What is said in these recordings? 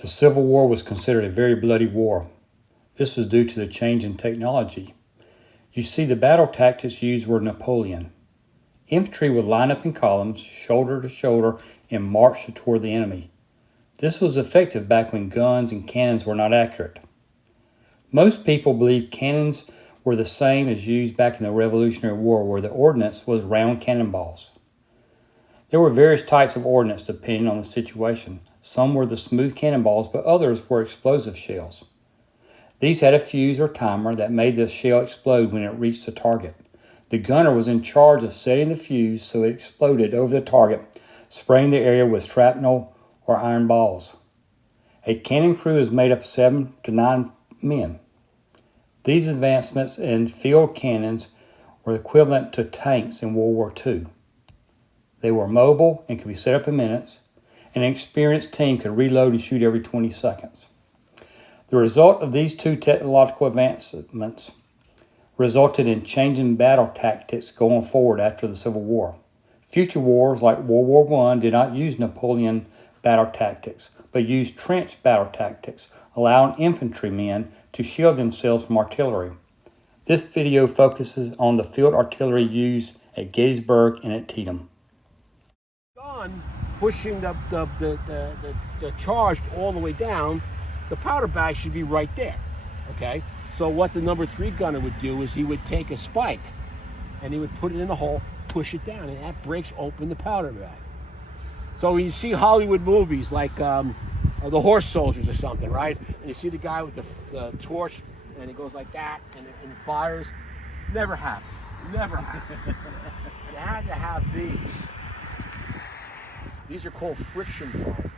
The Civil War was considered a very bloody war. This was due to the change in technology. You see, the battle tactics used were Napoleon. Infantry would line up in columns, shoulder to shoulder, and march toward the enemy. This was effective back when guns and cannons were not accurate. Most people believe cannons were the same as used back in the Revolutionary War, where the ordnance was round cannonballs. There were various types of ordnance depending on the situation. Some were the smooth cannonballs, but others were explosive shells. These had a fuse or timer that made the shell explode when it reached the target. The gunner was in charge of setting the fuse so it exploded over the target, spraying the area with shrapnel or iron balls. A cannon crew is made up of 7 to 9 men. These advancements in field cannons were equivalent to tanks in World War II. They were mobile and could be set up in minutes, and an experienced team could reload and shoot every 20 seconds. The result of these two technological advancements resulted in changing battle tactics going forward after the Civil War. Future wars like World War I did not use Napoleon battle tactics, but used trench battle tactics, allowing infantrymen to shield themselves from artillery. This video focuses on the field artillery used at Gettysburg and at Teedham. Pushing the charge all the way down, the powder bag should be right there, okay? So what the number 3 gunner would do is he would take a spike and he would put it in the hole, push it down, and that breaks open the powder bag. So when you see Hollywood movies like The Horse Soldiers or something, right? And you see the guy with the torch and he goes like that and it fires. Never happened. Never happened. You had to have these. These are called friction primers.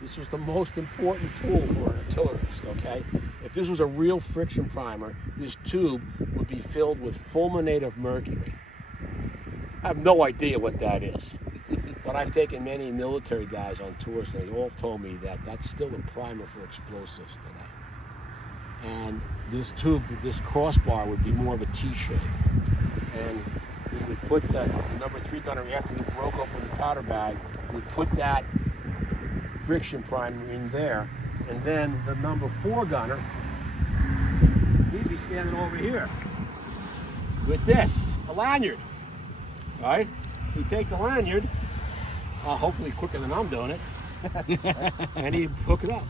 This was the most important tool for an artillerist, okay? If this was a real friction primer, this tube would be filled with fulminate of mercury. I have no idea what that is. But I've taken many military guys on tours and they all told me that that's still a primer for explosives today. And this tube, this crossbar would be more of a T-shape. And we would put the number 3 gunner, after he broke open the powder bag, would put that friction primer in there, and then the number 4 gunner, he'd be standing over here with this, a lanyard, all right? He'd take the lanyard, hopefully quicker than I'm doing it, and he'd hook it up,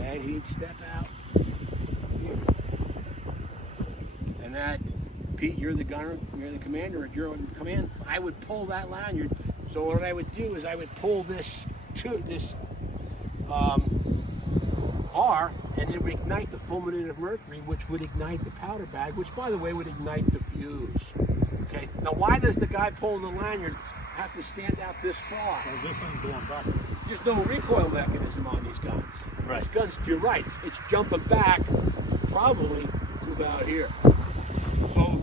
and he'd step out here. And that, Pete, you're the gunner, you're the commander, or you're in command, I would pull that lanyard. So what I would do is I would pull this R, and it would ignite the fulminate of mercury, which would ignite the powder bag, which, by the way, would ignite the fuse. Okay. Now, why does the guy pulling the lanyard have to stand out this far? Well, this one's going back. There's no recoil mechanism on these guns. Right. These guns, you're right. It's jumping back, probably to about here. So.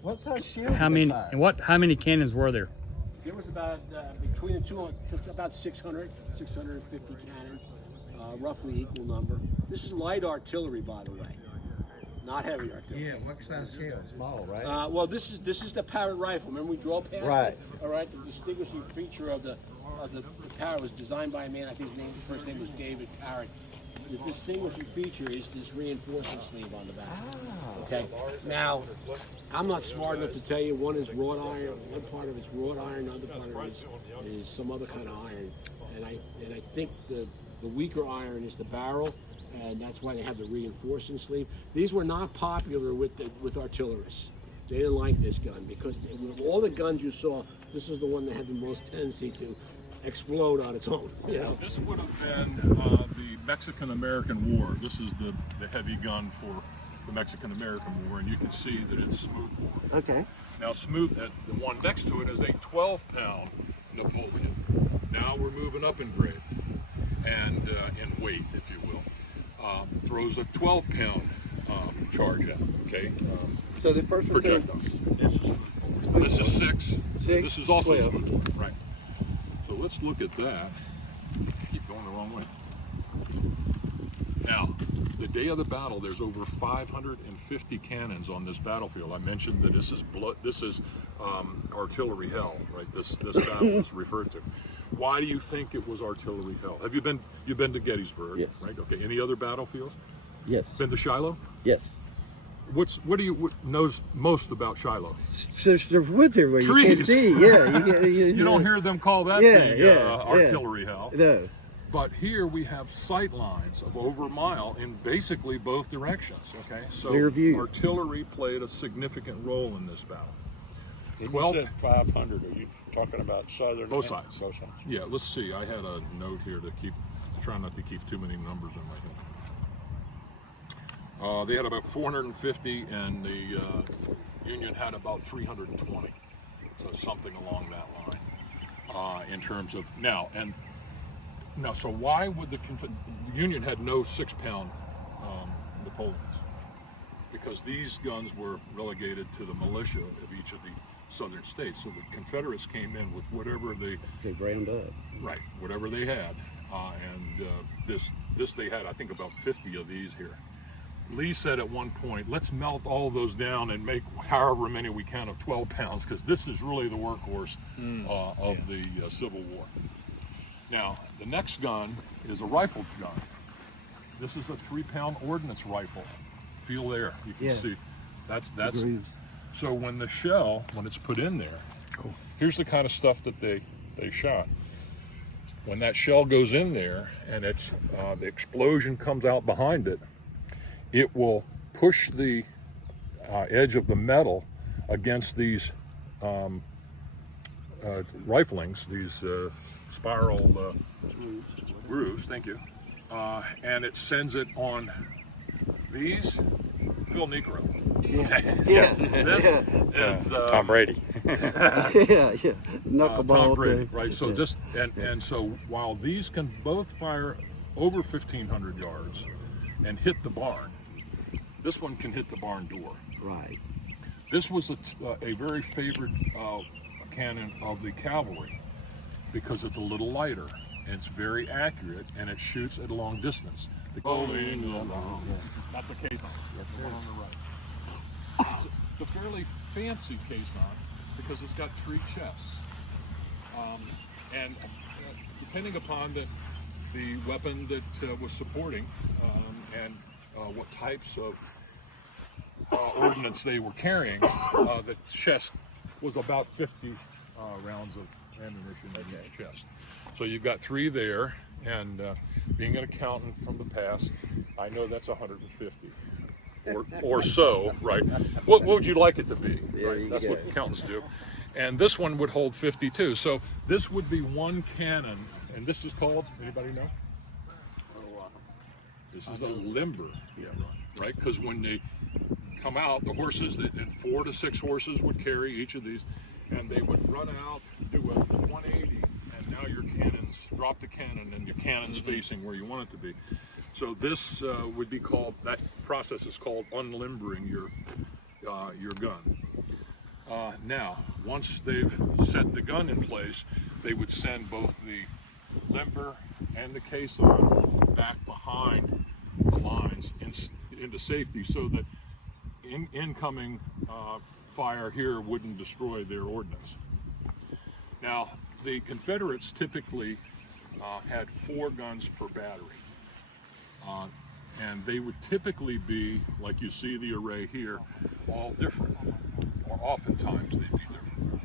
What's that shield? How many cannons were there? There was about, between the two, about 650 cannon, roughly equal number. This is light artillery, by the way, not heavy artillery. Yeah, what size shield? Small, right? Well, this is the Parrott rifle. Remember we drove past Right. it? All right, the distinguishing feature of the Parrott was designed by a man, I think his first name was David Parrott. The distinguishing feature is this reinforcing sleeve on the back. Ah. Okay. Now, I'm not smart enough to tell you one is wrought iron, one part of it's wrought iron, the other part of it is some other kind of iron. And I think the weaker iron is the barrel, and that's why they have the reinforcing sleeve. These were not popular with artillerists. They didn't like this gun because all the guns you saw, this is the one that had the most tendency to explode on its own. You know? This would have been the Mexican-American War. This is the heavy gun for the Mexican-American War, and you can see that it's smooth bore. Okay. Now smooth, the one next to it is a 12-pound Napoleon. Now we're moving up in grade and in weight, if you will. Throws a 12-pound charge out, okay? So the first one, projectiles. This is 6. Six, This is also 12. smooth bore, right? So let's look at that. going the wrong way. Now, the day of the battle, there's over 550 cannons on this battlefield. I mentioned that this is artillery hell, right? This battle is referred to. Why do you think it was artillery hell? Have you've been to Gettysburg? Yes. Right. Okay. Any other battlefields? Yes. Been to Shiloh? Yes. What knows most about Shiloh? There's woods everywhere. You Trees. can't see. Yeah. You don't hear them call that thing artillery hell. No. But here we have sight lines of over a mile in basically both directions. Okay, so Clear view. artillery played a significant role in this battle. You 12 said 500. Are you talking about southern? Both sides. Both sides. Yeah, let's see. I had a note here to try not to keep too many numbers in my head. They had about 450, and the Union had about 320. So something along that line in terms of now. So why would the Union had no 6-pound Napoleons? Because these guns were relegated to the militia of each of the southern states. So the Confederates came in with whatever they ground up. Right, whatever they had, and this they had, I think, about 50 of these here. Lee said at one point, let's melt all those down and make however many we can of 12 pounds, because this is really the workhorse of the Civil War. Now, the next gun is a rifled gun. This is a 3-pound ordnance rifle. Feel there, you can see. That's so when it's put in there, here's the kind of stuff that they shot. When that shell goes in there and the explosion comes out behind it, it will push the edge of the metal against these riflings, these spiral grooves, thank you, and it sends it on these. Phil Negro. This is Tom Brady. Knuckleball. Tom Brady, right? So and so while these can both fire over 1,500 yards and hit the barn, this one can hit the barn door. Right. This was a very favored cannon of the cavalry because it's a little lighter and it's very accurate and it shoots at a long distance. That's a caisson. That's the one on the right. It's a fairly fancy caisson because it's got 3 chests. And depending upon the weapon that was supporting and what types of ordnance they were carrying, the chest was about 50 rounds of ammunition in each chest. So you've got 3 there, and being an accountant from the past, I know that's 150 or so, right? What would you like it to be? Right? That's what accountants do. And this one would hold 52. So this would be one cannon, and this is called, anybody know? This is a limber, right? Because when they come out, the horses, and 4 to 6 horses would carry each of these, and they would run out, do a 180, and now your cannons, drop the cannon, and your cannon's facing where you want it to be. So this would be called, that process is called unlimbering your gun. Now, once they've set the gun in place, they would send both the limber and the caisson back behind the lines into safety so that incoming fire here wouldn't destroy their ordnance. Now, the Confederates typically had 4 guns per battery. And they would typically be, like you see the array here, all different, or oftentimes they'd be different.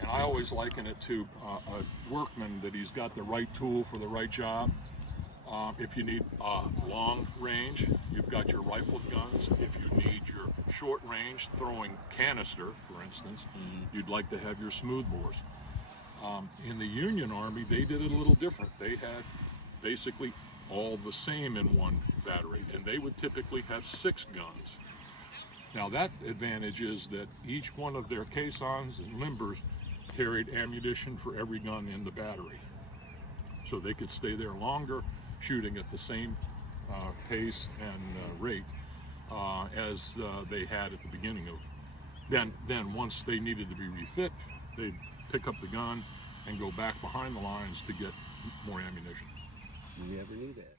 And I always liken it to a workman, that he's got the right tool for the right job. If you need long range, you've got your rifled guns. If you need your short range, throwing canister, for instance, you'd like to have your smoothbores. In the Union Army, they did it a little different. They had basically all the same in one battery, and they would typically have 6 guns. Now that advantage is that each one of their caissons and limbers carried ammunition for every gun in the battery. So they could stay there longer, shooting at the same pace and rate as they had at the beginning of. Then once they needed to be refit, they'd pick up the gun and go back behind the lines to get more ammunition. You never knew that.